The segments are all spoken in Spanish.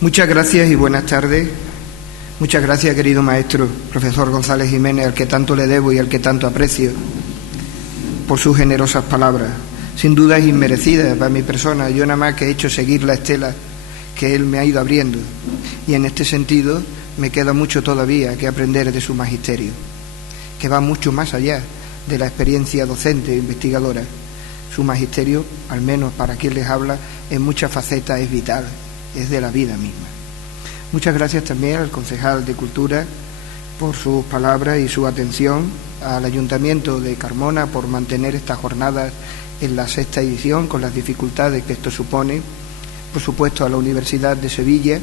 Muchas gracias y buenas tardes. Muchas gracias, querido maestro, profesor González Jiménez, al que tanto le debo y al que tanto aprecio, por sus generosas palabras. Sin duda es inmerecida para mi persona. Yo nada más que he hecho seguir la estela que él me ha ido abriendo. Y en este sentido me queda mucho todavía que aprender de su magisterio, que va mucho más allá de la experiencia docente e investigadora. Su magisterio, al menos para quien les habla, en muchas facetas es vital, es de la vida misma. Muchas gracias también al concejal de Cultura por sus palabras y su atención, al Ayuntamiento de Carmona por mantener estas jornadas en la 6ª edición con las dificultades que esto supone, por supuesto a la Universidad de Sevilla,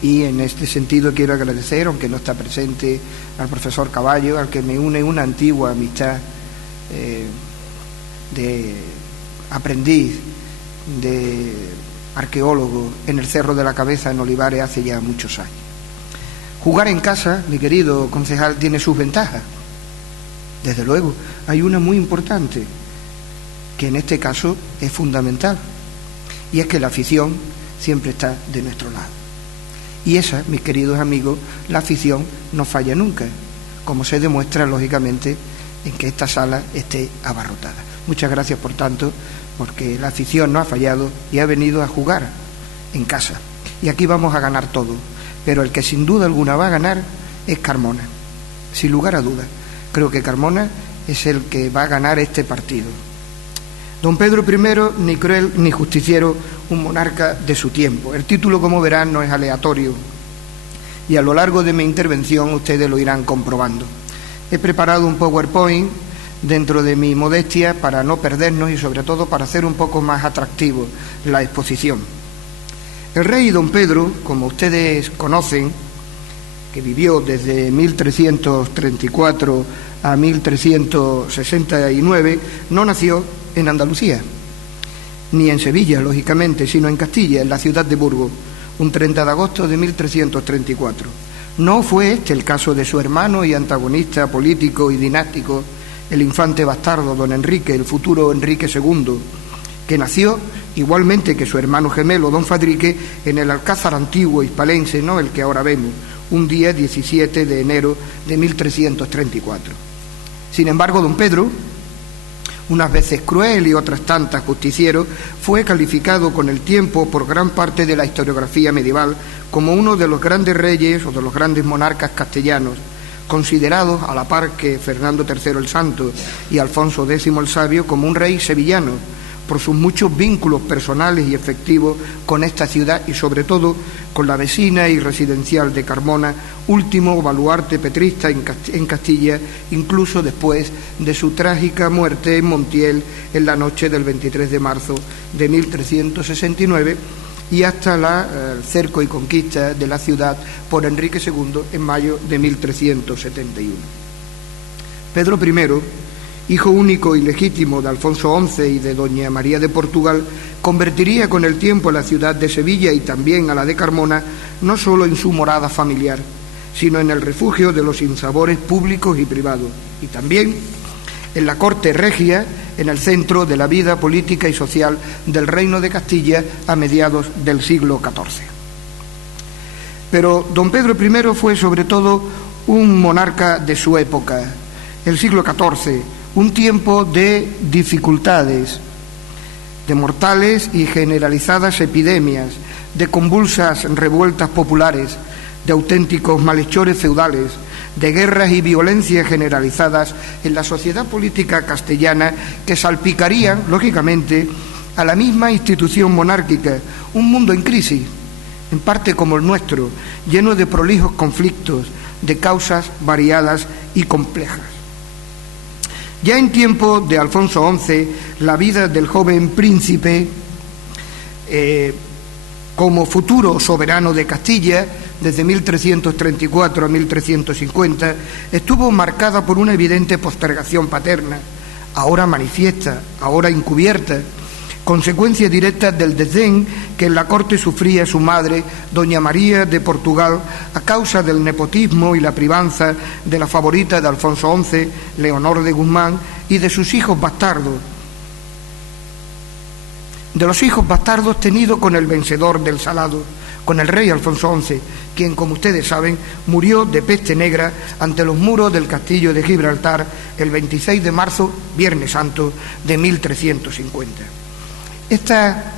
y en este sentido quiero agradecer, aunque no está presente, al profesor Caballo, al que me une una antigua amistad de aprendiz, de arqueólogo en el Cerro de la Cabeza en Olivares hace ya muchos años. Jugar en casa, mi querido concejal, tiene sus ventajas. Desde luego, hay una muy importante, que en este caso es fundamental, y es que la afición siempre está de nuestro lado. Y esa, mis queridos amigos, la afición no falla nunca, como se demuestra lógicamente en que esta sala esté abarrotada. Muchas gracias, por tanto, porque la afición no ha fallado y ha venido a jugar en casa. Y aquí vamos a ganar todo, pero el que sin duda alguna va a ganar es Carmona, sin lugar a dudas. Creo que Carmona es el que va a ganar este partido. Don Pedro I, ni cruel ni justiciero, un monarca de su tiempo. El título, como verán, no es aleatorio y a lo largo de mi intervención ustedes lo irán comprobando. He preparado un PowerPoint dentro de mi modestia para no perdernos y sobre todo para hacer un poco más atractivo la exposición. El rey don Pedro, como ustedes conocen, que vivió desde 1334 a 1369, no nació en Andalucía, ni en Sevilla, lógicamente, sino en Castilla, en la ciudad de Burgos, un 30 de agosto de 1334. No fue este el caso de su hermano y antagonista político y dinástico, el infante bastardo don Enrique, el futuro Enrique II, que nació igualmente que su hermano gemelo don Fadrique en el Alcázar antiguo hispalense, no el que ahora vemos, un día 17 de enero de 1334. Sin embargo, don Pedro, unas veces cruel y otras tantas justiciero, fue calificado con el tiempo por gran parte de la historiografía medieval como uno de los grandes reyes o de los grandes monarcas castellanos, considerados, a la par que Fernando III el Santo y Alfonso X el Sabio, como un rey sevillano, por sus muchos vínculos personales y efectivos con esta ciudad y sobre todo con la vecina y residencial de Carmona, último baluarte petrista en Castilla, incluso después de su trágica muerte en Montiel en la noche del 23 de marzo de 1369 y hasta la cerco y conquista de la ciudad por Enrique II en mayo de 1371. Pedro I, hijo único y legítimo de Alfonso XI y de doña María de Portugal, convertiría con el tiempo la ciudad de Sevilla y también a la de Carmona no solo en su morada familiar, sino en el refugio de los sinsabores públicos y privados, y también en la corte regia, en el centro de la vida política y social del Reino de Castilla a mediados del siglo XIV. Pero don Pedro I fue sobre todo un monarca de su época, el siglo XIV, un tiempo de dificultades, de mortales y generalizadas epidemias, de convulsas revueltas populares, de auténticos malhechores feudales, de guerras y violencias generalizadas en la sociedad política castellana que salpicarían, lógicamente, a la misma institución monárquica, un mundo en crisis, en parte como el nuestro, lleno de prolijos conflictos, de causas variadas y complejas. Ya en tiempo de Alfonso XI, la vida del joven príncipe, como futuro soberano de Castilla, desde 1334 a 1350, estuvo marcada por una evidente postergación paterna, ahora manifiesta, ahora encubierta, consecuencia directa del desdén que en la corte sufría su madre, doña María de Portugal, a causa del nepotismo y la privanza de la favorita de Alfonso XI, Leonor de Guzmán, y de sus hijos bastardos. De los hijos bastardos tenidos con el vencedor del Salado, con el rey Alfonso XI, quien, como ustedes saben, murió de peste negra ante los muros del castillo de Gibraltar el 26 de marzo, Viernes Santo, de 1350. Esta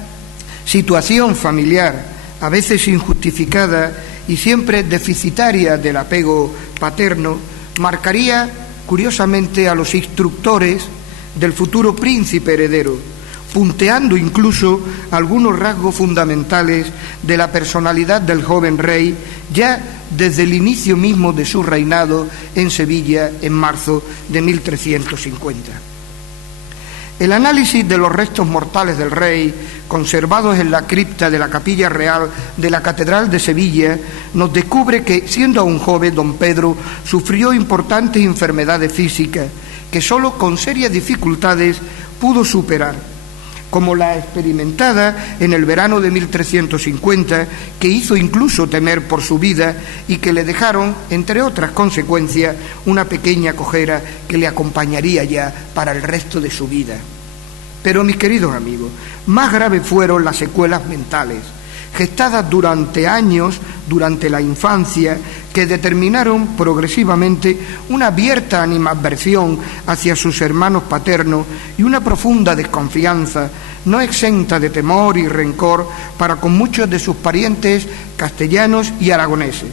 situación familiar, a veces injustificada y siempre deficitaria del apego paterno, marcaría curiosamente a los instructores del futuro príncipe heredero, punteando incluso algunos rasgos fundamentales de la personalidad del joven rey ya desde el inicio mismo de su reinado en Sevilla en marzo de 1350. El análisis de los restos mortales del rey, conservados en la cripta de la Capilla Real de la Catedral de Sevilla, nos descubre que, siendo aún joven, don Pedro sufrió importantes enfermedades físicas que sólo con serias dificultades pudo superar, como la experimentada en el verano de 1350, que hizo incluso temer por su vida y que le dejaron, entre otras consecuencias, una pequeña cojera que le acompañaría ya para el resto de su vida. Pero, mis queridos amigos, más graves fueron las secuelas mentales, gestadas durante años, durante la infancia, que determinaron progresivamente una abierta animadversión hacia sus hermanos paternos y una profunda desconfianza, no exenta de temor y rencor para con muchos de sus parientes castellanos y aragoneses.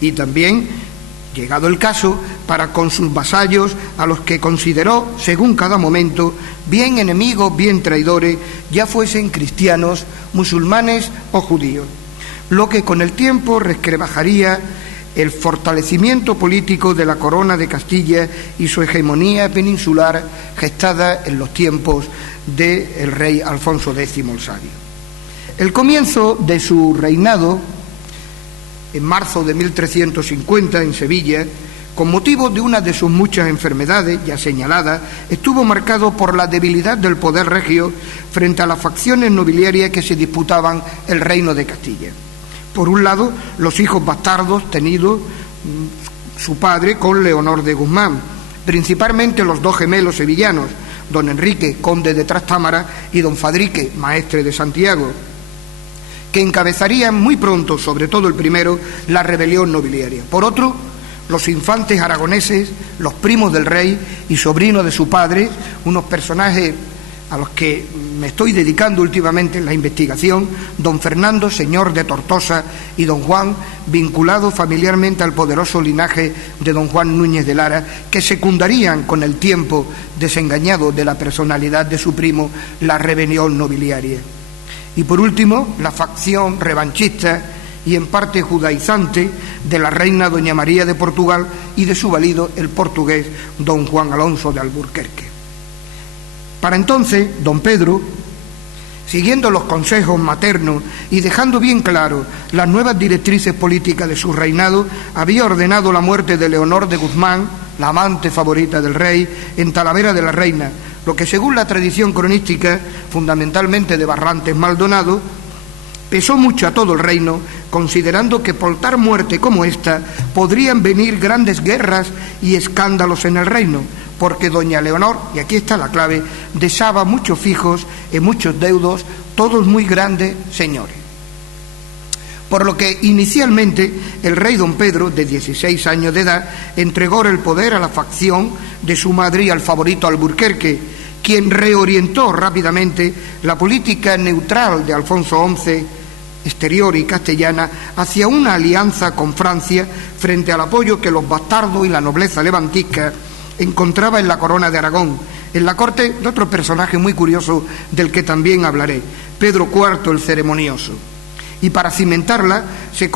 Y también, llegado el caso, para con sus vasallos, a los que consideró, según cada momento, bien enemigos, bien traidores, ya fuesen cristianos, musulmanes o judíos, lo que con el tiempo resquebrajaría el fortalecimiento político de la corona de Castilla y su hegemonía peninsular gestada en los tiempos del rey Alfonso X el Sabio. El comienzo de su reinado, en marzo de 1350 en Sevilla, con motivo de una de sus muchas enfermedades ya señaladas, estuvo marcado por la debilidad del poder regio frente a las facciones nobiliarias que se disputaban el reino de Castilla. Por un lado, los hijos bastardos tenidos su padre con Leonor de Guzmán, principalmente los dos gemelos sevillanos, don Enrique, conde de Trastámara, y don Fadrique, maestre de Santiago, que encabezarían muy pronto, sobre todo el primero, la rebelión nobiliaria. Por otro, los infantes aragoneses, los primos del rey y sobrinos de su padre, unos personajes a los que me estoy dedicando últimamente en la investigación, don Fernando, señor de Tortosa, y don Juan, vinculados familiarmente al poderoso linaje de don Juan Núñez de Lara, que secundarían con el tiempo, desengañado de la personalidad de su primo, la rebelión nobiliaria. Y por último, la facción revanchista y en parte judaizante de la reina doña María de Portugal y de su valido, el portugués don Juan Alonso de Alburquerque. Para entonces, don Pedro, siguiendo los consejos maternos y dejando bien claro las nuevas directrices políticas de su reinado, había ordenado la muerte de Leonor de Guzmán, la amante favorita del rey, en Talavera de la Reina, lo que, según la tradición cronística, fundamentalmente de Barrantes Maldonado, pesó mucho a todo el reino, considerando que por tal muerte como esta podrían venir grandes guerras y escándalos en el reino, porque doña Leonor, y aquí está la clave, dejaba muchos fijos y muchos deudos, todos muy grandes señores. Por lo que inicialmente el rey don Pedro, de 16 años de edad, entregó el poder a la facción de su madre y al favorito Alburquerque, quien reorientó rápidamente la política neutral de Alfonso XI, exterior y castellana, hacia una alianza con Francia frente al apoyo que los bastardos y la nobleza levantisca encontraba en la corona de Aragón, en la corte de otro personaje muy curioso del que también hablaré, Pedro IV el Ceremonioso. Y para cimentarla se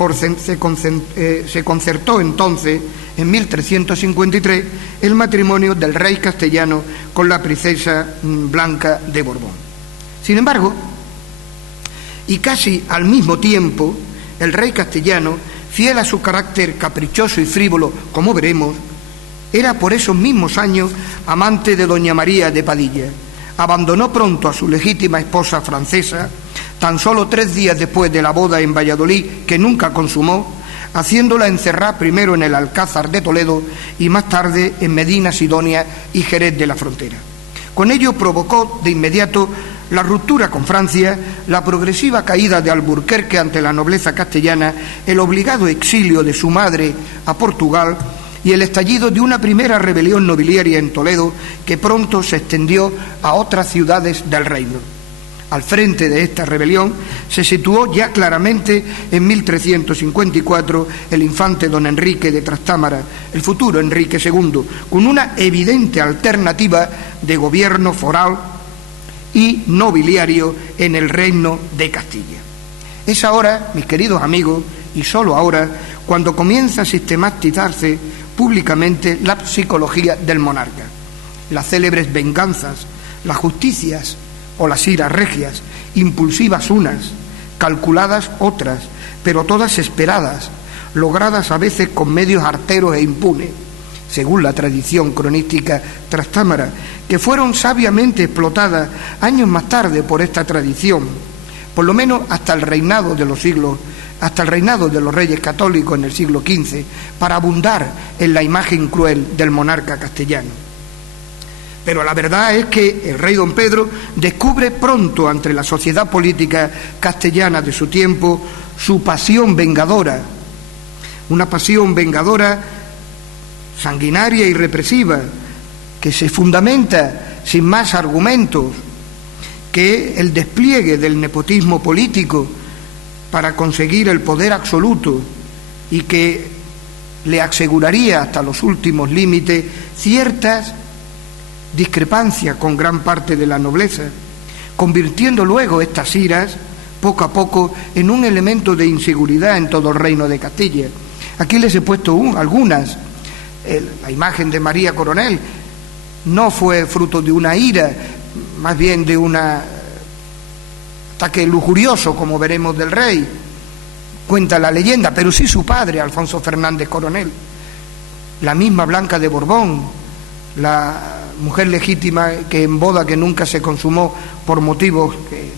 concertó entonces, en 1353, el matrimonio del rey castellano con la princesa Blanca de Borbón. Sin embargo, y casi al mismo tiempo, el rey castellano, fiel a su carácter caprichoso y frívolo, como veremos, era por esos mismos años amante de doña María de Padilla. Abandonó pronto a su legítima esposa francesa, tan solo 3 días después de la boda en Valladolid, que nunca consumó, haciéndola encerrar primero en el Alcázar de Toledo y más tarde en Medina Sidonia y Jerez de la Frontera. Con ello provocó de inmediato la ruptura con Francia, la progresiva caída de Alburquerque ante la nobleza castellana, el obligado exilio de su madre a Portugal y el estallido de una primera rebelión nobiliaria en Toledo que pronto se extendió a otras ciudades del reino. Al frente de esta rebelión se situó ya claramente en 1354 el infante don Enrique de Trastámara, el futuro Enrique II, con una evidente alternativa de gobierno foral y nobiliario en el reino de Castilla. Es ahora, mis queridos amigos, y solo ahora, cuando comienza a sistematizarse públicamente la psicología del monarca. Las célebres venganzas, las justicias o las iras regias, impulsivas unas, calculadas otras, pero todas esperadas, logradas a veces con medios arteros e impunes, según la tradición cronística Trastámara, que fueron sabiamente explotadas años más tarde por esta tradición, por lo menos hasta el reinado de los reyes católicos en el siglo XV, para abundar en la imagen cruel del monarca castellano. Pero la verdad es que el rey don Pedro descubre pronto ante la sociedad política castellana de su tiempo su pasión vengadora, una pasión vengadora sanguinaria y represiva, que se fundamenta sin más argumentos que el despliegue del nepotismo político para conseguir el poder absoluto y que le aseguraría hasta los últimos límites ciertas discrepancias con gran parte de la nobleza, convirtiendo luego estas iras poco a poco en un elemento de inseguridad en todo el reino de Castilla. Aquí les he puesto algunas. La imagen de María Coronel no fue fruto de una ira, más bien de un ataque lujurioso, como veremos, del rey, cuenta la leyenda, pero sí su padre, Alfonso Fernández Coronel, la misma Blanca de Borbón, la mujer legítima que en boda que nunca se consumó por motivos que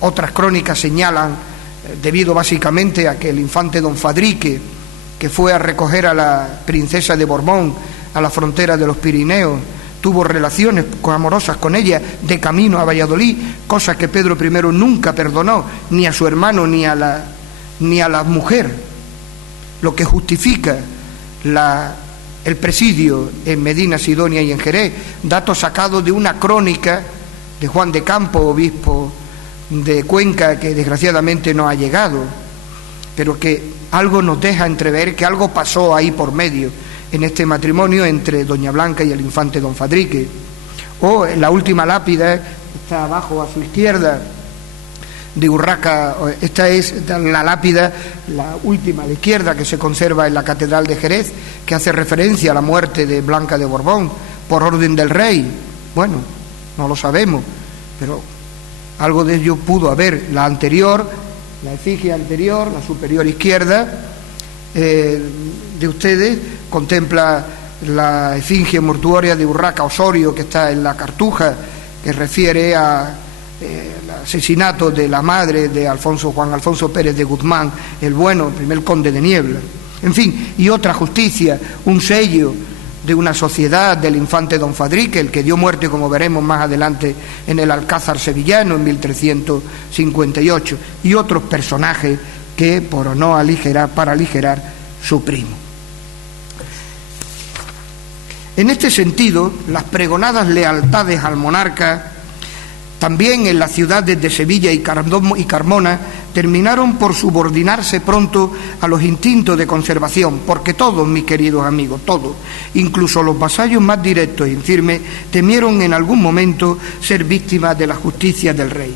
otras crónicas señalan, debido básicamente a que el infante don Fadrique, que fue a recoger a la princesa de Borbón a la frontera de los Pirineos, tuvo relaciones amorosas con ella de camino a Valladolid, cosa que Pedro I nunca perdonó, ni a su hermano ni a la mujer, lo que justifica el presidio en Medina Sidonia y en Jerez, datos sacados de una crónica de Juan de Campo, obispo de Cuenca, que desgraciadamente no ha llegado, pero que algo nos deja entrever que algo pasó ahí por medio en este matrimonio entre doña Blanca y el infante don Fadrique. O en la última lápida, está abajo a su izquierda, de Urraca, esta es la lápida, la última a la izquierda, que se conserva en la Catedral de Jerez, que hace referencia a la muerte de Blanca de Borbón por orden del rey. Bueno, no lo sabemos, pero algo de ello pudo haber. La anterior, la efigie anterior, la superior izquierda de ustedes, contempla la efigie mortuoria de Urraca Osorio, que está en la Cartuja, que refiere a el asesinato de la madre de Juan Alfonso Pérez de Guzmán, el bueno, el primer conde de Niebla. En fin, y otra justicia, un sello de una sociedad del infante don Fadrique, el que dio muerte, como veremos más adelante, en el Alcázar sevillano en 1358, y otros personajes que, por no aligerar, para aligerar su primo. En este sentido, las pregonadas lealtades al monarca, también en las ciudades de Sevilla y Carmona, terminaron por subordinarse pronto a los instintos de conservación, porque todos, mis queridos amigos, todos, incluso los vasallos más directos y firmes, temieron en algún momento ser víctimas de la justicia del rey.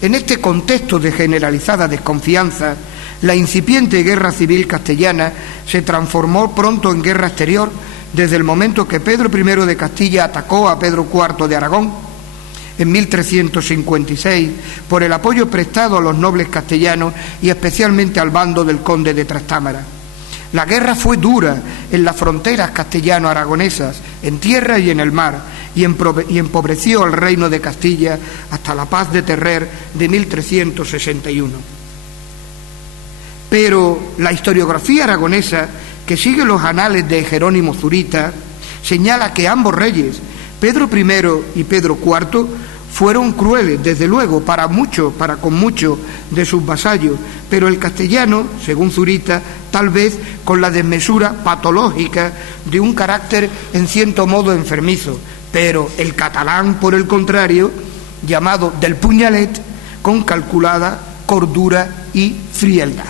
En este contexto de generalizada desconfianza, la incipiente guerra civil castellana se transformó pronto en guerra exterior, desde el momento que Pedro I de Castilla atacó a Pedro IV de Aragón en 1356 por el apoyo prestado a los nobles castellanos y especialmente al bando del conde de Trastámara. La guerra fue dura en las fronteras castellano-aragonesas, en tierra y en el mar, y empobreció al reino de Castilla hasta la paz de Terrer de 1361. Pero la historiografía aragonesa, que sigue los anales de Jerónimo Zurita, señala que ambos reyes, Pedro I y Pedro IV, fueron crueles, desde luego, para con muchos de sus vasallos, pero el castellano, según Zurita, tal vez con la desmesura patológica de un carácter en cierto modo enfermizo, pero el catalán, por el contrario, llamado del puñalet, con calculada cordura y frialdad.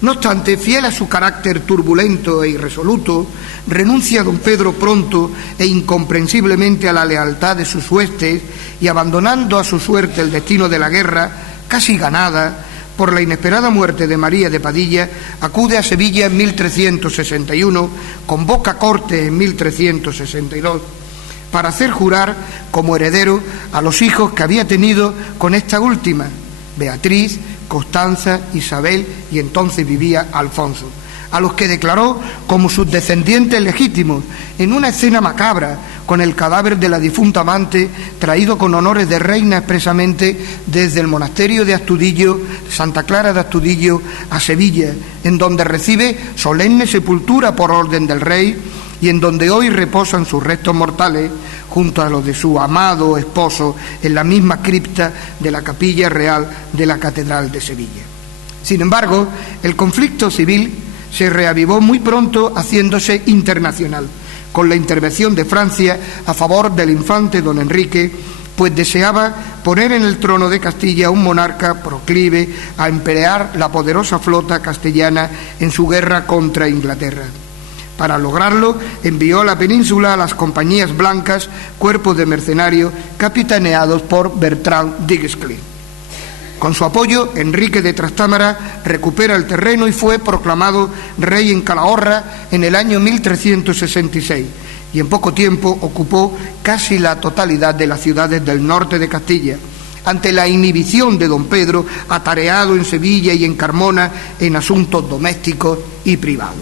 No obstante, fiel a su carácter turbulento e irresoluto, renuncia don Pedro pronto e incomprensiblemente a la lealtad de sus huestes y, abandonando a su suerte el destino de la guerra, casi ganada por la inesperada muerte de María de Padilla, acude a Sevilla en 1361, convoca corte en 1362, para hacer jurar como heredero a los hijos que había tenido con esta última, Beatriz, Constanza, Isabel y entonces vivía Alfonso, a los que declaró como sus descendientes legítimos en una escena macabra con el cadáver de la difunta amante traído con honores de reina expresamente desde el monasterio de Astudillo, Santa Clara de Astudillo, a Sevilla, en donde recibe solemne sepultura por orden del rey y en donde hoy reposan sus restos mortales junto a los de su amado esposo en la misma cripta de la capilla real de la Catedral de Sevilla. Sin embargo, el conflicto civil se reavivó muy pronto, haciéndose internacional, con la intervención de Francia a favor del infante don Enrique, pues deseaba poner en el trono de Castilla un monarca proclive a emplear la poderosa flota castellana en su guerra contra Inglaterra. Para lograrlo, envió a la península a las compañías blancas, cuerpos de mercenarios capitaneados por Bertrand d'Iguesclin. Con su apoyo, Enrique de Trastámara recupera el terreno y fue proclamado rey en Calahorra en el año 1366, y en poco tiempo ocupó casi la totalidad de las ciudades del norte de Castilla, ante la inhibición de don Pedro, atareado en Sevilla y en Carmona en asuntos domésticos y privados.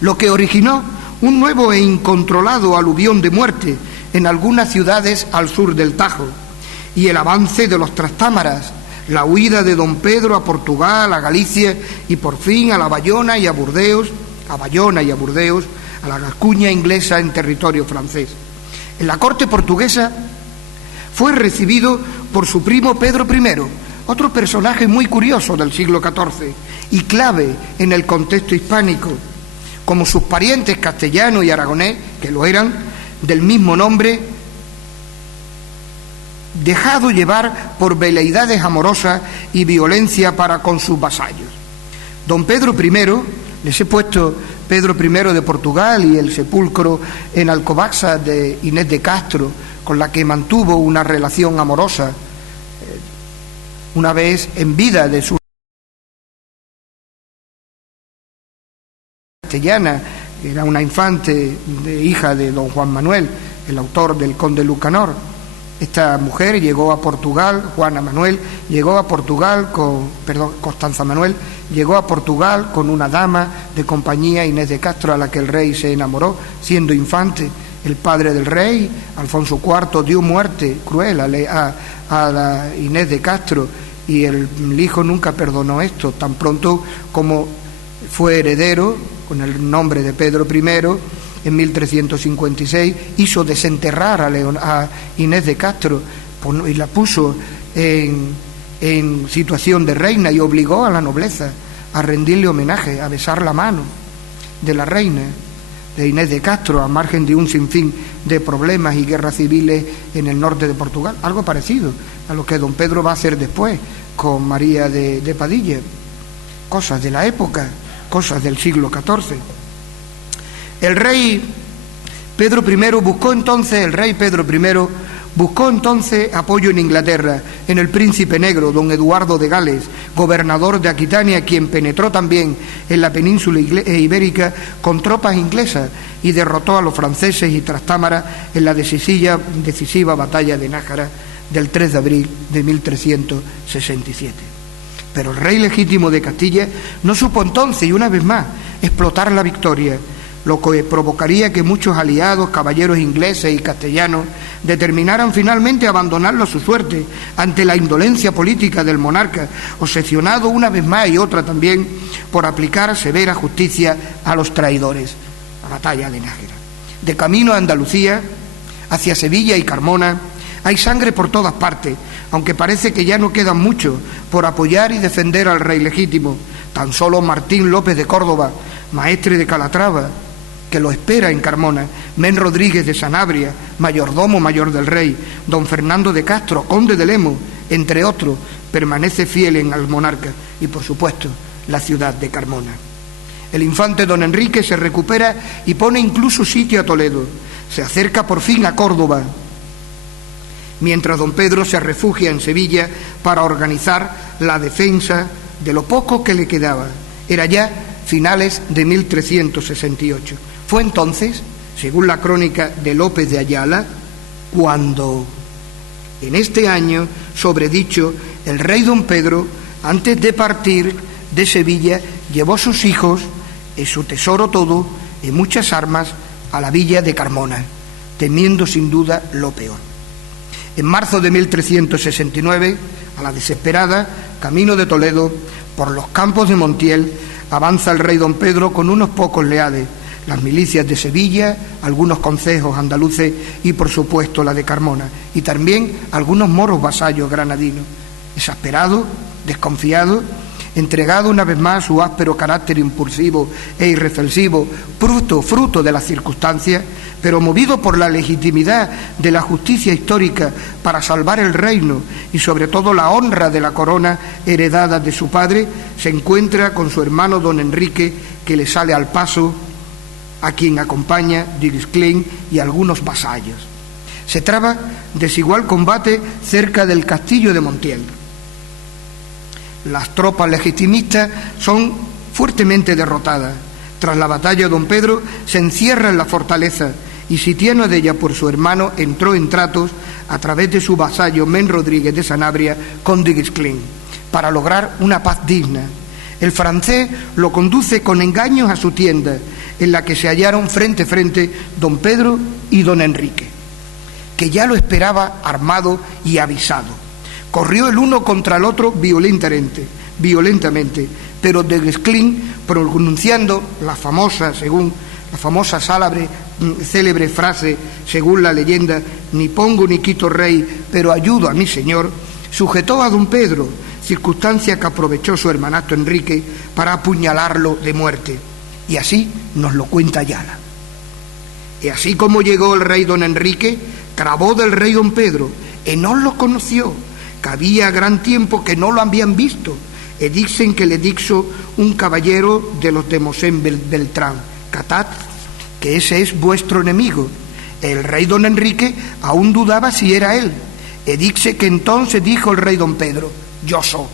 Lo que originó un nuevo e incontrolado aluvión de muerte en algunas ciudades al sur del Tajo, y el avance de los Trastámaras, la huida de don Pedro a Portugal, a Galicia y por fin a la Bayona y a Burdeos, a la Gascuña inglesa en territorio francés. En la corte portuguesa fue recibido por su primo Pedro I, otro personaje muy curioso del siglo XIV y clave en el contexto hispánico, como sus parientes castellano y aragonés, que lo eran, del mismo nombre, dejado llevar por veleidades amorosas y violencia para con sus vasallos. Don Pedro I, les he puesto Pedro I de Portugal y el sepulcro en Alcobaza de Inés de Castro, con la que mantuvo una relación amorosa, una vez en vida de su castellana, era una infante hija de don Juan Manuel, el autor del Conde Lucanor. Esta mujer llegó a Portugal, Constanza Manuel llegó a Portugal con una dama de compañía, Inés de Castro, a la que el rey se enamoró siendo infante. El padre del rey, Alfonso IV, dio muerte cruel a la Inés de Castro, y el hijo nunca perdonó esto. Tan pronto como fue heredero con el nombre de Pedro I, en 1356 hizo desenterrar a Inés de Castro y la puso en situación de reina y obligó a la nobleza a rendirle homenaje, a besar la mano de la reina, de Inés de Castro, a margen de un sinfín de problemas y guerras civiles en el norte de Portugal, algo parecido a lo que don Pedro va a hacer después con María de Padilla. Cosas de la época, cosas del siglo XIV. El rey Pedro I buscó entonces apoyo en Inglaterra, en el príncipe negro, don Eduardo de Gales, gobernador de Aquitania, quien penetró también en la península ibérica con tropas inglesas y derrotó a los franceses y Trastámara en la decisiva batalla de Nájara del 3 de abril de 1367. Pero el rey legítimo de Castilla no supo entonces, y una vez más, explotar la victoria, lo que provocaría que muchos aliados, caballeros ingleses y castellanos, determinaran finalmente abandonarlo a su suerte ante la indolencia política del monarca, obsesionado una vez más y otra también por aplicar severa justicia a los traidores. La batalla de Nájera. De camino a Andalucía, Hacia Sevilla y Carmona hay sangre por todas partes, aunque parece que ya no quedan muchos por apoyar y defender al rey legítimo. Tan solo Martín López de Córdoba, maestre de Calatrava, que lo espera en Carmona, Men Rodríguez de Sanabria, mayordomo mayor del rey, don Fernando de Castro, conde de Lemos, entre otros, permanece fiel al monarca y, por supuesto, la ciudad de Carmona. El infante don Enrique se recupera y pone incluso sitio a Toledo. Se acerca por fin a Córdoba, mientras don Pedro se refugia en Sevilla para organizar la defensa de lo poco que le quedaba. Era ya finales de 1368. Fue entonces, según la crónica de López de Ayala, cuando en este año sobredicho el rey don Pedro, antes de partir de Sevilla, llevó sus hijos y su tesoro todo y muchas armas a la villa de Carmona, temiendo sin duda lo peor. En marzo de 1369, a la desesperada, camino de Toledo, por los campos de Montiel, avanza el rey don Pedro con unos pocos leales, las milicias de Sevilla, algunos concejos andaluces y, por supuesto, la de Carmona, y también algunos moros vasallos granadinos. Exasperado, desconfiado, entregado una vez más su áspero carácter impulsivo e irreflexivo, fruto de las circunstancias, pero movido por la legitimidad de la justicia histórica para salvar el reino y sobre todo la honra de la corona heredada de su padre, se encuentra con su hermano don Enrique, que le sale al paso, a quien acompaña Digisclén y algunos vasallos. Se traba desigual combate cerca del castillo de Montiel. Las tropas legitimistas son fuertemente derrotadas. Tras la batalla, don Pedro se encierra en la fortaleza y, sitiado de ella por su hermano, entró en tratos a través de su vasallo Men Rodríguez de Sanabria con Digisclén para lograr una paz digna. El francés lo conduce con engaños a su tienda, en la que se hallaron frente a frente don Pedro y don Enrique, que ya lo esperaba armado y avisado. Corrió el uno contra el otro violentamente, pero Digisclén, pronunciando la famosa célebre frase, según la leyenda, ni pongo ni quito rey, pero ayudo a mi señor, sujetó a don Pedro, circunstancia que aprovechó su hermanastro Enrique para apuñalarlo de muerte. Y así nos lo cuenta Ayala. Y así como llegó el rey don Enrique, cravó del rey don Pedro, y no lo conoció, que había gran tiempo que no lo habían visto, y dicen que le dixo un caballero de los de Mosén Beltrán, Catad, que ese es vuestro enemigo. El rey don Enrique aún dudaba si era él, y dice que entonces dijo el rey don Pedro, yo soy.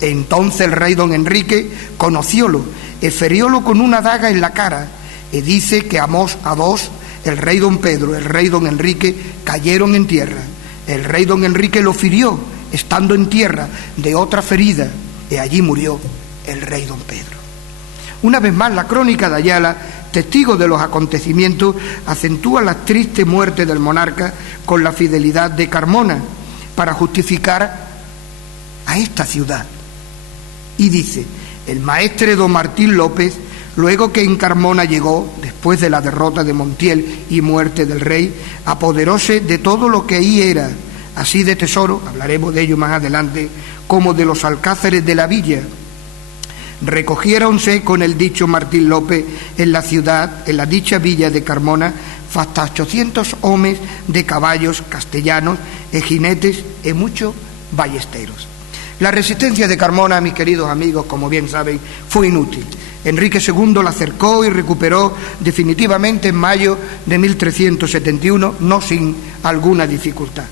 Entonces el rey don Enrique conociólo, y feriólo con una daga en la cara, y dice que a dos, el rey don Pedro, el rey don Enrique, cayeron en tierra. El rey don Enrique lo firió, estando en tierra, de otra ferida, y allí murió el rey don Pedro. Una vez más, la crónica de Ayala, testigo de los acontecimientos, acentúa la triste muerte del monarca con la fidelidad de Carmona para justificar a esta ciudad. Y dice, el maestre don Martín López, luego que en Carmona llegó, después de la derrota de Montiel y muerte del rey, apoderóse de todo lo que ahí era, así de tesoro, hablaremos de ello más adelante, como de los alcázares de la villa. Recogiéronse con el dicho Martín López en la ciudad, en la dicha villa de Carmona, hasta 800 hombres de caballos castellanos, jinetes y muchos ballesteros. La resistencia de Carmona, mis queridos amigos, como bien saben, fue inútil. Enrique II la cercó y recuperó definitivamente en mayo de 1371, no sin alguna dificultad.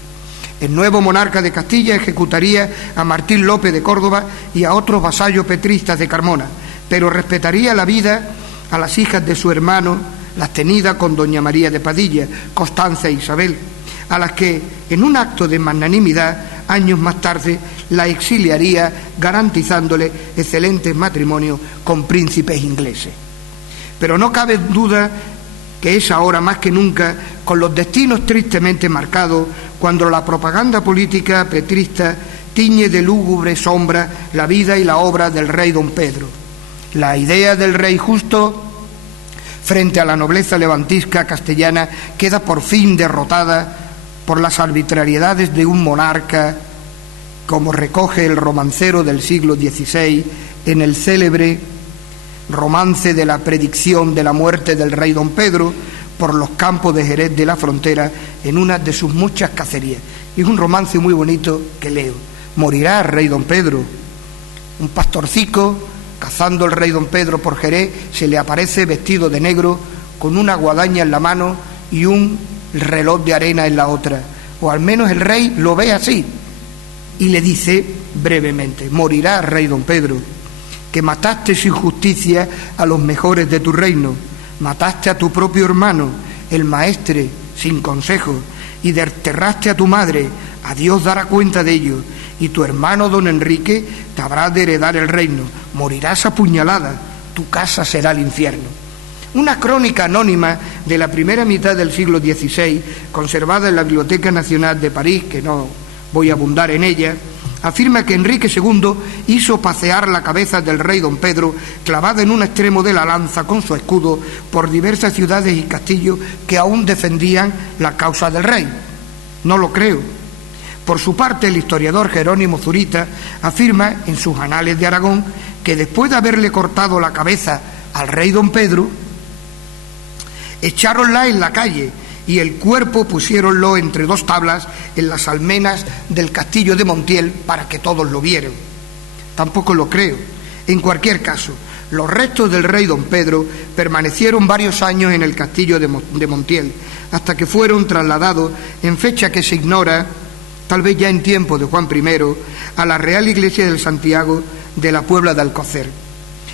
El nuevo monarca de Castilla ejecutaría a Martín López de Córdoba y a otros vasallos petristas de Carmona, pero respetaría la vida a las hijas de su hermano, las tenidas con doña María de Padilla, Constanza e Isabel, a las que, en un acto de magnanimidad, años más tarde la exiliaría, garantizándole excelentes matrimonios con príncipes ingleses. Pero no cabe duda que es ahora más que nunca, con los destinos tristemente marcados, cuando la propaganda política petrista tiñe de lúgubre sombra la vida y la obra del rey don Pedro. La idea del rey justo frente a la nobleza levantisca castellana, queda por fin derrotada por las arbitrariedades de un monarca, como recoge el romancero del siglo XVI en el célebre romance de la predicción de la muerte del rey don Pedro por los campos de Jerez de la Frontera, en una de sus muchas cacerías. Y es un romance muy bonito que leo. Morirá el rey don Pedro. Un pastorcico, cazando el rey don Pedro por Jerez, se le aparece vestido de negro, con una guadaña en la mano y un reloj de arena en la otra. O al menos el rey lo ve así. Y le dice brevemente: morirá el rey don Pedro, que mataste sin justicia a los mejores de tu reino, mataste a tu propio hermano, el maestre, sin consejo, y desterraste a tu madre, a Dios dará cuenta de ello, y tu hermano don Enrique te habrá de heredar el reino, morirás apuñalada, tu casa será el infierno. Una crónica anónima de la primera mitad del siglo XVI, conservada en la Biblioteca Nacional de París, que no voy a abundar en ella, afirma que Enrique II hizo pasear la cabeza del rey don Pedro, clavada en un extremo de la lanza con su escudo, por diversas ciudades y castillos que aún defendían la causa del rey. No lo creo. Por su parte, el historiador Jerónimo Zurita afirma en sus Anales de Aragón que después de haberle cortado la cabeza al rey don Pedro, echáronla en la calle y el cuerpo pusiéronlo entre dos tablas en las almenas del castillo de Montiel para que todos lo vieran. Tampoco lo creo. En cualquier caso, los restos del rey don Pedro permanecieron varios años en el castillo de Montiel, hasta que fueron trasladados, en fecha que se ignora, tal vez ya en tiempo de Juan I, a la Real Iglesia del Santiago de la Puebla de Alcocer.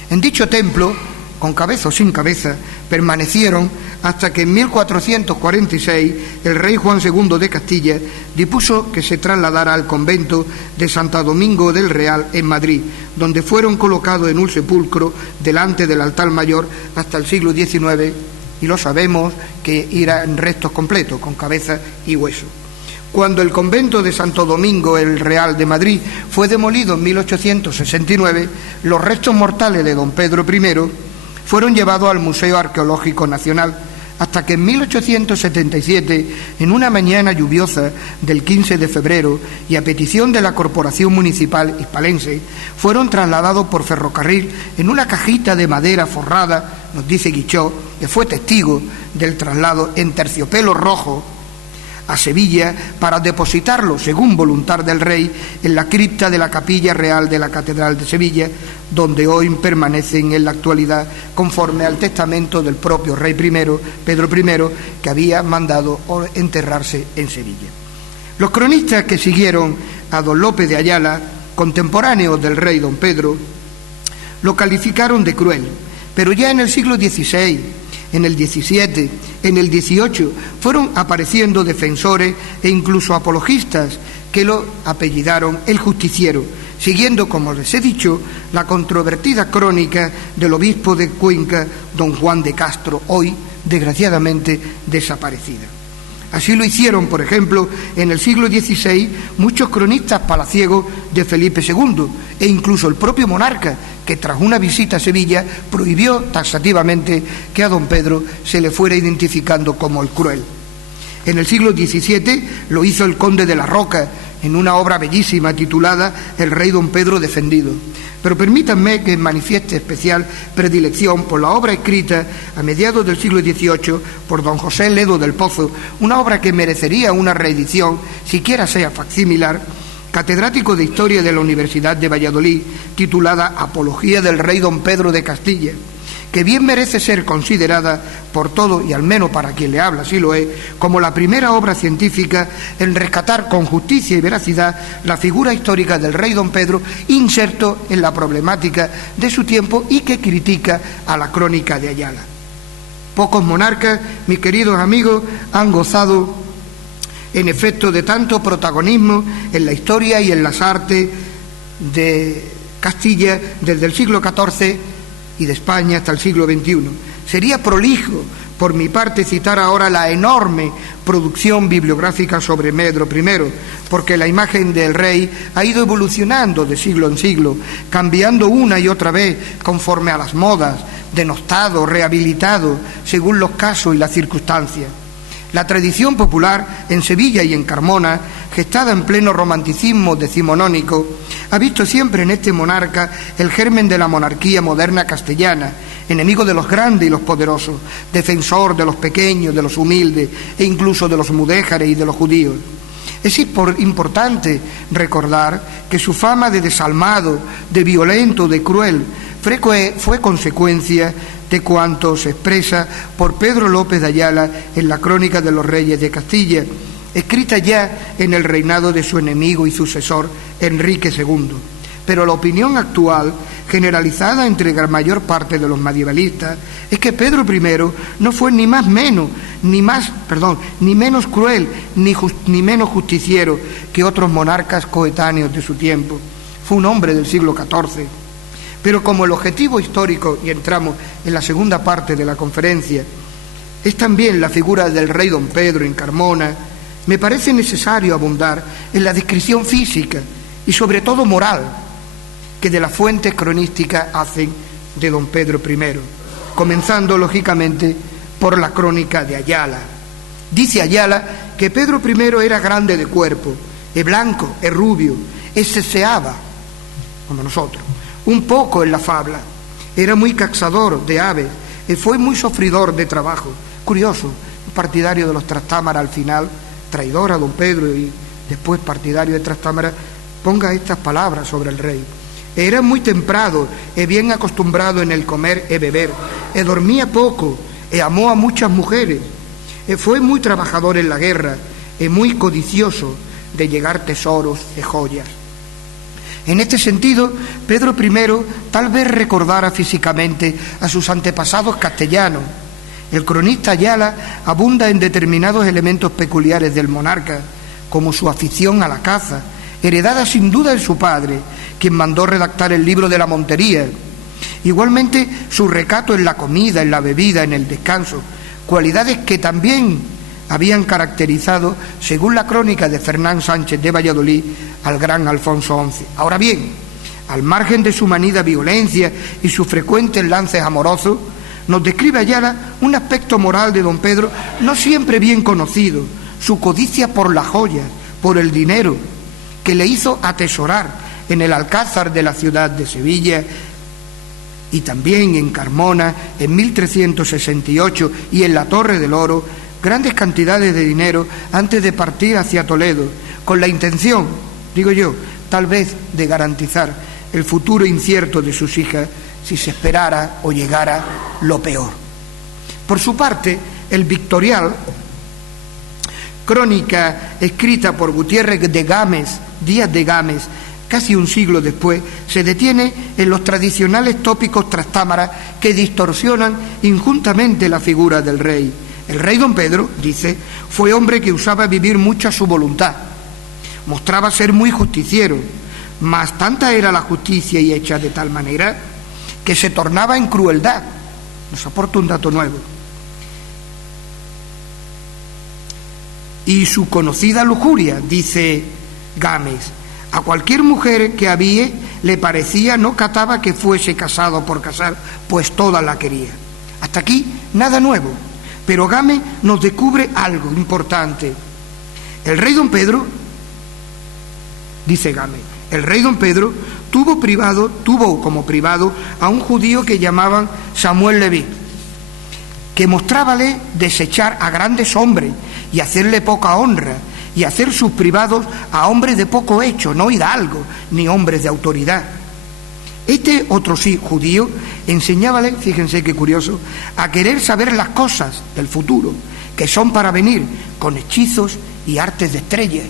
En dicho templo, con cabeza o sin cabeza, permanecieron hasta que en 1446 el rey Juan II de Castilla dispuso que se trasladara al convento de Santa Domingo del Real en Madrid, donde fueron colocados en un sepulcro delante del altar mayor hasta el siglo XIX, y lo sabemos que eran restos completos, con cabeza y hueso. Cuando el convento de Santo Domingo el Real de Madrid fue demolido en 1869, los restos mortales de don Pedro I fueron llevados al Museo Arqueológico Nacional, hasta que en 1877, en una mañana lluviosa del 15 de febrero y a petición de la Corporación Municipal hispalense, fueron trasladados por ferrocarril en una cajita de madera forrada, nos dice Guichot, que fue testigo del traslado, en terciopelo rojo, a Sevilla, para depositarlo, según voluntad del rey, en la cripta de la Capilla Real de la Catedral de Sevilla, donde hoy permanecen en la actualidad, conforme al testamento del propio rey Pedro I, que había mandado enterrarse en Sevilla. Los cronistas que siguieron a don Lope de Ayala, contemporáneos del rey don Pedro, lo calificaron de cruel, pero ya en el siglo XVI, en el XVII, en el XVIII, fueron apareciendo defensores e incluso apologistas que lo apellidaron el Justiciero, siguiendo, como les he dicho, la controvertida crónica del obispo de Cuenca, don Juan de Castro, hoy, desgraciadamente, desaparecida. Así lo hicieron, por ejemplo, en el siglo XVI muchos cronistas palaciegos de Felipe II, e incluso el propio monarca, que tras una visita a Sevilla prohibió taxativamente que a don Pedro se le fuera identificando como el cruel. En el siglo XVII lo hizo el conde de la Roca, en una obra bellísima titulada El rey don Pedro defendido. Pero permítanme que manifieste especial predilección por la obra escrita a mediados del siglo XVIII por don José Ledo del Pozo, una obra que merecería una reedición, siquiera sea facsimilar, catedrático de Historia de la Universidad de Valladolid, titulada Apología del rey don Pedro de Castilla, que bien merece ser considerada por todo, y al menos para quien le habla así lo es, como la primera obra científica en rescatar con justicia y veracidad la figura histórica del rey don Pedro, inserto en la problemática de su tiempo y que critica a la crónica de Ayala. Pocos monarcas, mis queridos amigos, han gozado en efecto de tanto protagonismo en la historia y en las artes de Castilla desde el siglo XIV y de España hasta el siglo XXI. Sería prolijo por mi parte citar ahora la enorme producción bibliográfica sobre Pedro I, porque la imagen del rey ha ido evolucionando de siglo en siglo, cambiando una y otra vez conforme a las modas, denostado, rehabilitado, según los casos y las circunstancias. La tradición popular en Sevilla y en Carmona, gestada en pleno romanticismo decimonónico, ha visto siempre en este monarca el germen de la monarquía moderna castellana, enemigo de los grandes y los poderosos, defensor de los pequeños, de los humildes e incluso de los mudéjares y de los judíos. Es importante recordar que su fama de desalmado, de violento, de cruel, fue consecuencia de cuanto se expresa por Pedro López de Ayala en la Crónica de los Reyes de Castilla, escrita ya en el reinado de su enemigo y sucesor Enrique II. Pero la opinión actual, generalizada entre la mayor parte de los medievalistas, es que Pedro I no fue ni menos cruel, ni menos justiciero que otros monarcas coetáneos de su tiempo. Fue un hombre del siglo XIV. Pero como el objetivo histórico, y entramos en la segunda parte de la conferencia, es también la figura del rey don Pedro en Carmona, me parece necesario abundar en la descripción física y sobre todo moral que de las fuentes cronísticas hacen de don Pedro I, comenzando lógicamente por la crónica de Ayala. Dice Ayala que Pedro I era grande de cuerpo, es blanco, es rubio, es ceseaba, como nosotros, un poco en la fabla, era muy cazador de aves, fue muy sufridor de trabajo. Curioso, un partidario de los Trastámara al final, traidor a don Pedro y después partidario de Trastámara, ponga estas palabras sobre el rey. Era muy temprado, bien acostumbrado en el comer y beber, dormía poco, amó a muchas mujeres, fue muy trabajador en la guerra, muy codicioso de llegar tesoros y joyas. En este sentido, Pedro I tal vez recordara físicamente a sus antepasados castellanos. El cronista Ayala abunda en determinados elementos peculiares del monarca, como su afición a la caza, heredada sin duda de su padre, quien mandó redactar el libro de la Montería. Igualmente, su recato en la comida, en la bebida, en el descanso, cualidades que también habían caracterizado, según la crónica de Fernán Sánchez de Valladolid, al gran Alfonso XI. Ahora bien, al margen de su manida violencia y sus frecuentes lances amorosos, nos describe Ayala un aspecto moral de don Pedro no siempre bien conocido, su codicia por las joyas, por el dinero, que le hizo atesorar en el alcázar de la ciudad de Sevilla y también en Carmona en 1368 y en la Torre del Oro grandes cantidades de dinero antes de partir hacia Toledo, con la intención, digo yo, tal vez de garantizar el futuro incierto de sus hijas si se esperara o llegara lo peor. Por su parte, el Victorial, crónica escrita por Gutiérrez de Gámez, Díaz de Gámez, casi un siglo después, se detiene en los tradicionales tópicos trastámara que distorsionan injustamente la figura del rey. El rey don Pedro, dice, fue hombre que usaba vivir mucho a su voluntad, mostraba ser muy justiciero, mas tanta era la justicia y hecha de tal manera que se tornaba en crueldad. Nos aporta un dato nuevo. Y su conocida lujuria, dice Gámez, a cualquier mujer que había le parecía no cataba que fuese casado por casar, pues toda la quería. Hasta aquí nada nuevo, pero Gámez nos descubre algo importante. El rey don Pedro, dice Gámez, el rey don Pedro tuvo como privado a un judío que llamaban Samuel Leví, que mostrábale desechar a grandes hombres y hacerle poca honra, y hacer sus privados a hombres de poco hecho, no hidalgos, ni hombres de autoridad. Este otro sí, judío, enseñábale, fíjense qué curioso, a querer saber las cosas del futuro, que son para venir, con hechizos y artes de estrellas.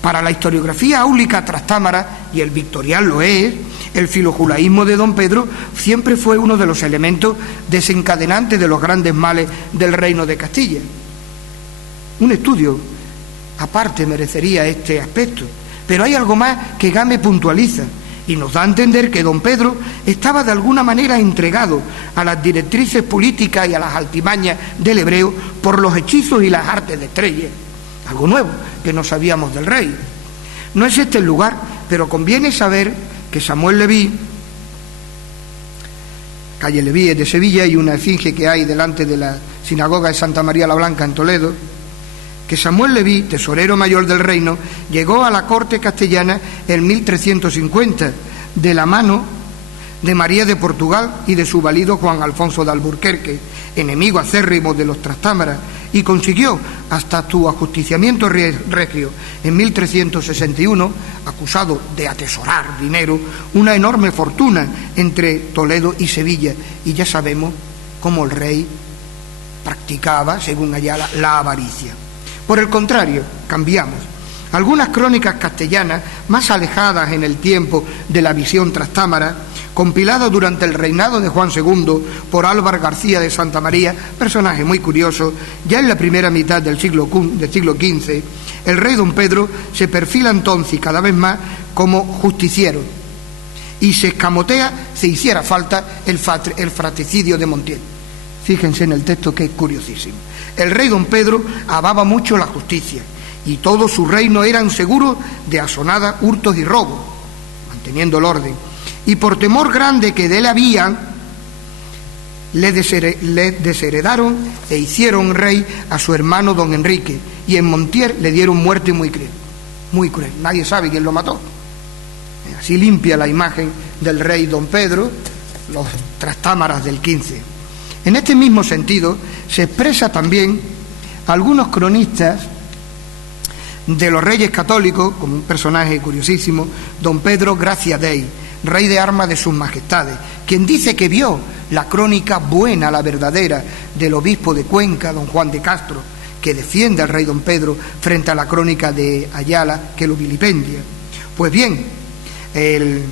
Para la historiografía áulica trastámara, y el Victorial lo es, el filojudaísmo de don Pedro siempre fue uno de los elementos desencadenantes de los grandes males del reino de Castilla. Un estudio aparte merecería este aspecto, pero hay algo más que Gámez puntualiza, y nos da a entender que don Pedro estaba de alguna manera entregado a las directrices políticas y a las altimañas del hebreo por los hechizos y las artes de estrella, algo nuevo que no sabíamos del rey. No es este el lugar, pero conviene saber que Samuel Leví, calle Leví es de Sevilla, y una esfinge que hay delante de la sinagoga de Santa María la Blanca en Toledo, que Samuel Leví, tesorero mayor del reino, llegó a la corte castellana en 1350, de la mano de María de Portugal y de su valido Juan Alfonso de Alburquerque, enemigo acérrimo de los Trastámaras, y consiguió hasta su ajusticiamiento regio en 1361, acusado de atesorar dinero, una enorme fortuna entre Toledo y Sevilla, y ya sabemos cómo el rey practicaba, según Ayala, la avaricia. Por el contrario, cambiamos. Algunas crónicas castellanas, más alejadas en el tiempo de la visión trastámara, compiladas durante el reinado de Juan II por Álvar García de Santa María, personaje muy curioso, ya en la primera mitad del siglo XV, el rey don Pedro se perfila entonces cada vez más como justiciero y se escamotea si hiciera falta el fratricidio de Montiel. Fíjense en el texto, que es curiosísimo. El rey don Pedro amaba mucho la justicia, y todo su reino eran seguros de asonadas, hurtos y robos, manteniendo el orden. Y por temor grande que de él habían, le desheredaron e hicieron rey a su hermano don Enrique, y en Montier le dieron muerte muy cruel. Muy cruel. Nadie sabe quién lo mató. Así limpia la imagen del rey don Pedro los trastámaras del 15. En este mismo sentido se expresa también algunos cronistas de los reyes católicos, como un personaje curiosísimo, don Pedro Gracia Dei, rey de armas de sus majestades, quien dice que vio la crónica buena, la verdadera, del obispo de Cuenca, don Juan de Castro, que defiende al rey don Pedro frente a la crónica de Ayala, que lo vilipendia. Pues bien, el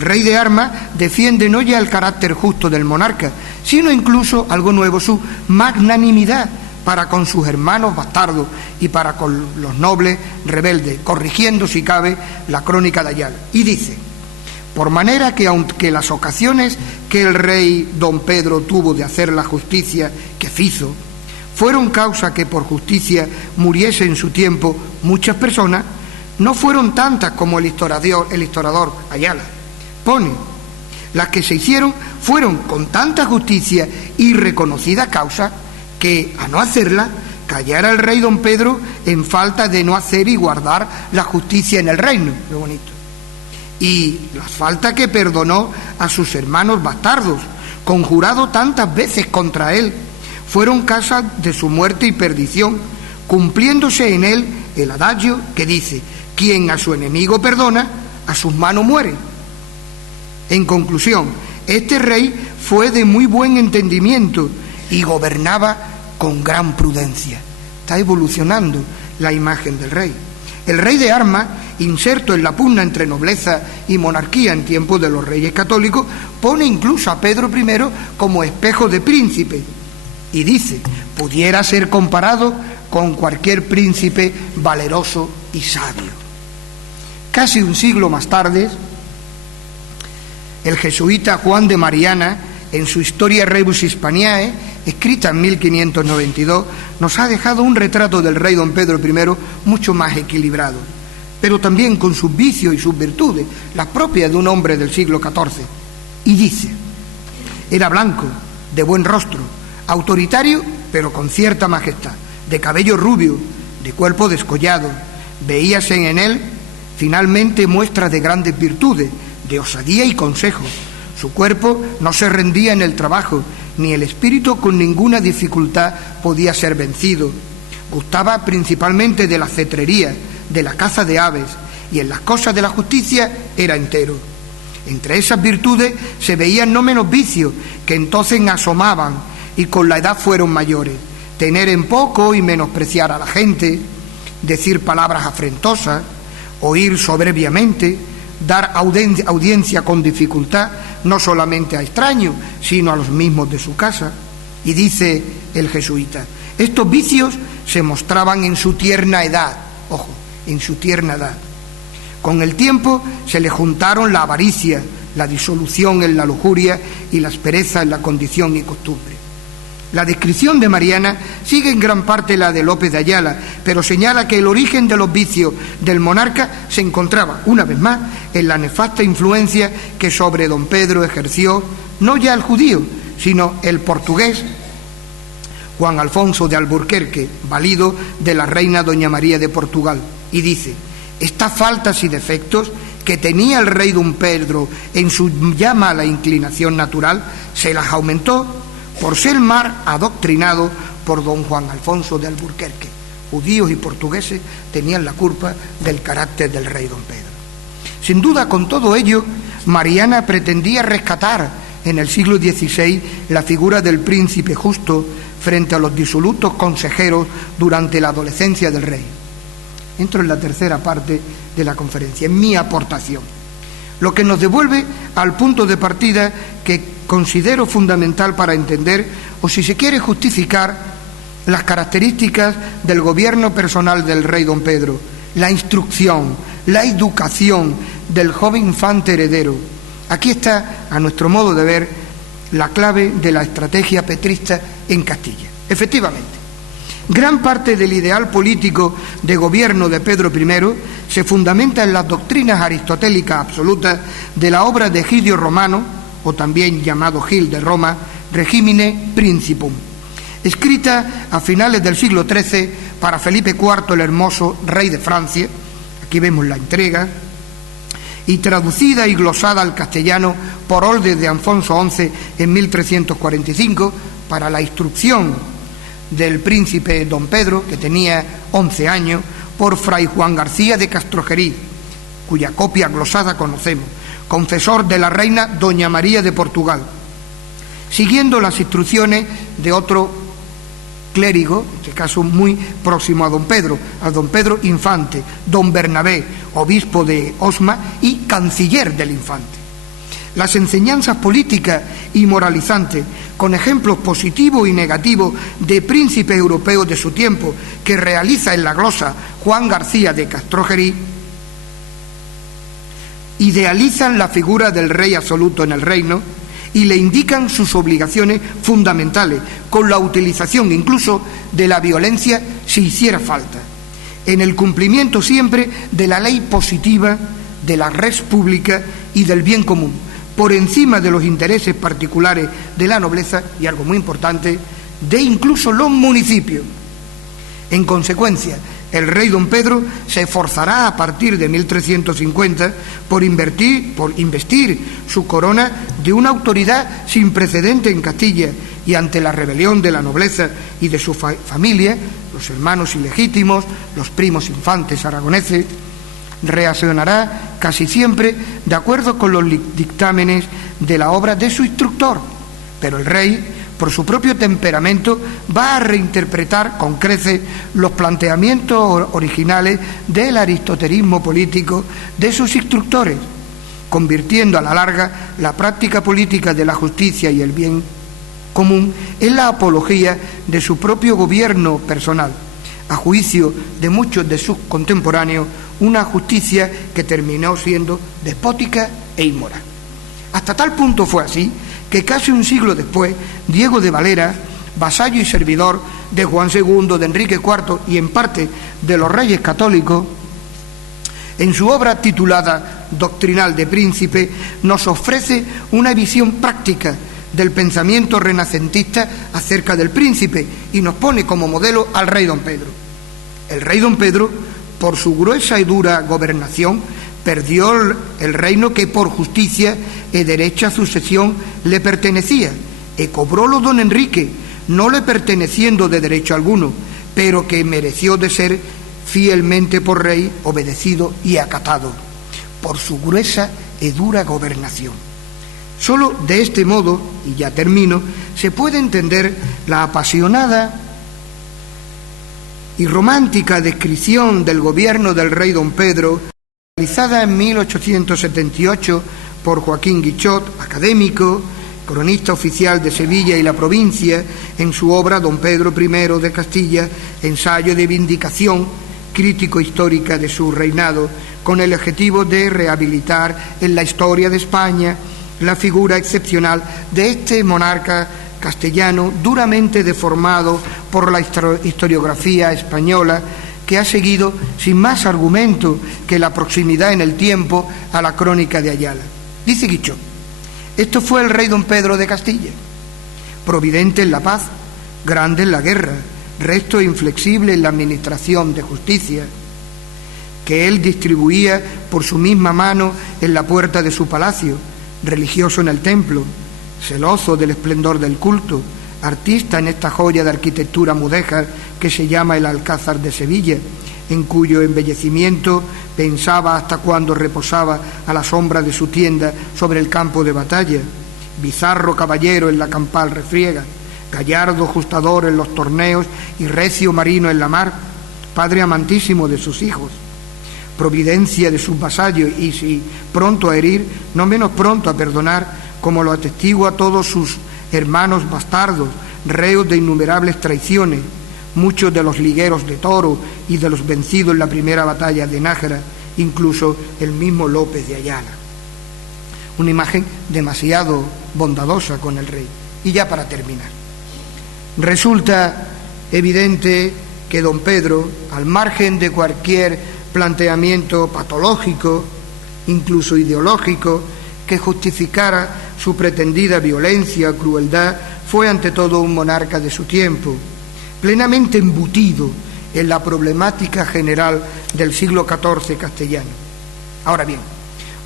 rey de armas defiende no ya el carácter justo del monarca, sino incluso algo nuevo, su magnanimidad para con sus hermanos bastardos y para con los nobles rebeldes, corrigiendo si cabe la crónica de Ayala. Y dice: por manera que aunque las ocasiones que el rey don Pedro tuvo de hacer la justicia que hizo fueron causa que por justicia muriese en su tiempo muchas personas, no fueron tantas como el historiador Ayala pone. Las que se hicieron fueron con tanta justicia y reconocida causa que, a no hacerla, callara el rey don Pedro en falta de no hacer y guardar la justicia en el reino. Qué bonito. Y las faltas que perdonó a sus hermanos bastardos, conjurado tantas veces contra él, fueron causa de su muerte y perdición, cumpliéndose en él el adagio que dice: quien a su enemigo perdona, a sus manos muere. En conclusión, este rey fue de muy buen entendimiento y gobernaba con gran prudencia. Está evolucionando la imagen del rey. El rey de armas, inserto en la pugna entre nobleza y monarquía en tiempos de los reyes católicos, pone incluso a Pedro I como espejo de príncipe y dice: pudiera ser comparado con cualquier príncipe valeroso y sabio. Casi un siglo más tarde, el jesuita Juan de Mariana, en su Historia Rebus Hispaniae, escrita en 1592, nos ha dejado un retrato del rey don Pedro I mucho más equilibrado, pero también con sus vicios y sus virtudes, las propias de un hombre del siglo XIV. Y dice: era blanco, de buen rostro, autoritario, pero con cierta majestad, de cabello rubio, de cuerpo descollado. Veíase en él finalmente muestras de grandes virtudes, de osadía y consejo. Su cuerpo no se rendía en el trabajo, ni el espíritu con ninguna dificultad podía ser vencido. Gustaba principalmente de la cetrería, de la caza de aves, y en las cosas de la justicia era entero. Entre esas virtudes se veían no menos vicios, que entonces asomaban y con la edad fueron mayores: tener en poco y menospreciar a la gente, decir palabras afrentosas, oír soberbiamente, dar audiencia con dificultad, no solamente a extraños, sino a los mismos de su casa. Y dice el jesuita: estos vicios se mostraban en su tierna edad, ojo, en su tierna edad, Con el tiempo se le juntaron la avaricia, la disolución en la lujuria y la aspereza en la condición y costumbre. La descripción de Mariana sigue en gran parte la de López de Ayala, pero señala que el origen de los vicios del monarca se encontraba, una vez más, en la nefasta influencia que sobre don Pedro ejerció no ya el judío, sino el portugués Juan Alfonso de Alburquerque, valido de la reina doña María de Portugal, y dice: estas faltas y defectos que tenía el rey don Pedro en su ya mala inclinación natural, se las aumentó por ser mal adoctrinado por don Juan Alfonso de Alburquerque. Judíos y portugueses tenían la culpa del carácter del rey don Pedro. Sin duda, con todo ello, Mariana pretendía rescatar en el siglo XVI la figura del príncipe justo frente a los disolutos consejeros durante la adolescencia del rey. Entro en la tercera parte de la conferencia, en mi aportación, lo que nos devuelve al punto de partida que considero fundamental para entender, o si se quiere justificar, las características del gobierno personal del rey don Pedro, la instrucción, la educación del joven infante heredero. Aquí está, a nuestro modo de ver, la clave de la estrategia petrista en Castilla. Efectivamente, gran parte del ideal político de gobierno de Pedro I se fundamenta en las doctrinas aristotélicas absolutas de la obra de Egidio Romano, o también llamado Gil de Roma, Regimine Principum, escrita a finales del siglo XIII para Felipe IV el Hermoso, rey de Francia. Aquí vemos la entrega, y traducida y glosada al castellano por orden de Alfonso XI en 1345 para la instrucción del príncipe don Pedro, que tenía 11 años, por fray Juan García de Castrojeriz, cuya copia glosada conocemos, confesor de la reina doña María de Portugal, siguiendo las instrucciones de otro clérigo, en este caso muy próximo a don Pedro Infante, don Bernabé, obispo de Osma y canciller del infante. Las enseñanzas políticas y moralizantes, con ejemplos positivos y negativos de príncipes europeos de su tiempo, que realiza en la glosa Juan García de Castrojeriz, idealizan la figura del rey absoluto en el reino y le indican sus obligaciones fundamentales, con la utilización incluso de la violencia si hiciera falta, en el cumplimiento siempre de la ley positiva, de la res pública y del bien común, por encima de los intereses particulares de la nobleza y, algo muy importante, de incluso los municipios. En consecuencia, el rey don Pedro se esforzará a partir de 1350 por investir su corona de una autoridad sin precedente en Castilla, y ante la rebelión de la nobleza y de su familia, los hermanos ilegítimos, los primos infantes aragoneses, reaccionará casi siempre de acuerdo con los dictámenes de la obra de su instructor, pero el rey, por su propio temperamento, va a reinterpretar con creces los planteamientos originales del aristotelismo político de sus instructores, convirtiendo a la larga la práctica política de la justicia y el bien común en la apología de su propio gobierno personal, a juicio de muchos de sus contemporáneos, una justicia que terminó siendo despótica e inmoral. Hasta tal punto fue así que casi un siglo después, Diego de Valera, vasallo y servidor de Juan II, de Enrique IV y en parte de los reyes católicos, en su obra titulada Doctrinal de Príncipe, nos ofrece una visión práctica del pensamiento renacentista acerca del príncipe y nos pone como modelo al rey don Pedro. El rey don Pedro, por su gruesa y dura gobernación, perdió el reino que por justicia y derecha sucesión le pertenecía, y cobrólo don Enrique, no le perteneciendo de derecho alguno, pero que mereció de ser fielmente por rey obedecido y acatado, por su gruesa y dura gobernación. Solo de este modo, y ya termino, se puede entender la apasionada y romántica descripción del gobierno del rey don Pedro, realizada en 1878 por Joaquín Guichot, académico, cronista oficial de Sevilla y la provincia, en su obra Don Pedro I de Castilla, ensayo de vindicación crítico-histórica de su reinado, con el objetivo de rehabilitar en la historia de España la figura excepcional de este monarca castellano, duramente deformado por la historiografía española, que ha seguido sin más argumento que la proximidad en el tiempo a la crónica de Ayala. Dice Guichot: esto fue el rey don Pedro de Castilla, providente en la paz, grande en la guerra, recto e inflexible en la administración de justicia, que él distribuía por su misma mano en la puerta de su palacio, religioso en el templo, celoso del esplendor del culto, artista en esta joya de arquitectura mudéjar que se llama el Alcázar de Sevilla, en cuyo embellecimiento pensaba hasta cuando reposaba a la sombra de su tienda sobre el campo de batalla, bizarro caballero en la campal refriega, gallardo ajustador en los torneos y recio marino en la mar, padre amantísimo de sus hijos, providencia de sus vasallos y, si pronto a herir, no menos pronto a perdonar, como lo atestigua todos sus hermanos bastardos, reos de innumerables traiciones, muchos de los ligueros de Toro y de los vencidos en la primera batalla de Nájera, incluso el mismo López de Ayala. Una imagen demasiado bondadosa con el rey. Y ya para terminar, resulta evidente que don Pedro, al margen de cualquier planteamiento patológico, incluso ideológico, que justificara su pretendida violencia o crueldad, fue ante todo un monarca de su tiempo, plenamente embutido en la problemática general del siglo XIV castellano. Ahora bien,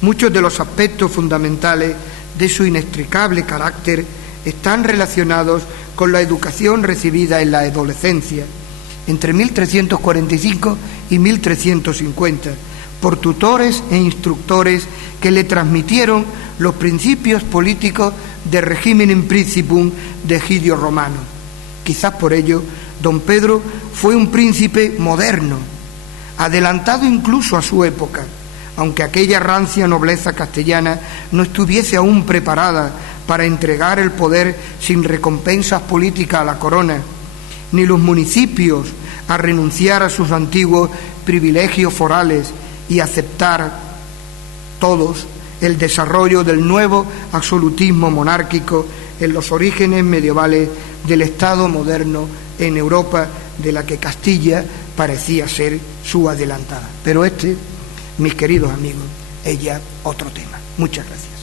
muchos de los aspectos fundamentales de su inextricable carácter están relacionados con la educación recibida en la adolescencia, entre 1345 y 1350, por tutores e instructores que le transmitieron los principios políticos de Regiminem Principum de Egidio Romano. Quizás por ello don Pedro fue un príncipe moderno, adelantado incluso a su época, aunque aquella rancia nobleza castellana no estuviese aún preparada para entregar el poder sin recompensas políticas a la corona, ni los municipios a renunciar a sus antiguos privilegios forales y aceptar todos el desarrollo del nuevo absolutismo monárquico en los orígenes medievales del Estado moderno en Europa, de la que Castilla parecía ser su adelantada. Pero este, mis queridos amigos, es ya otro tema. Muchas gracias.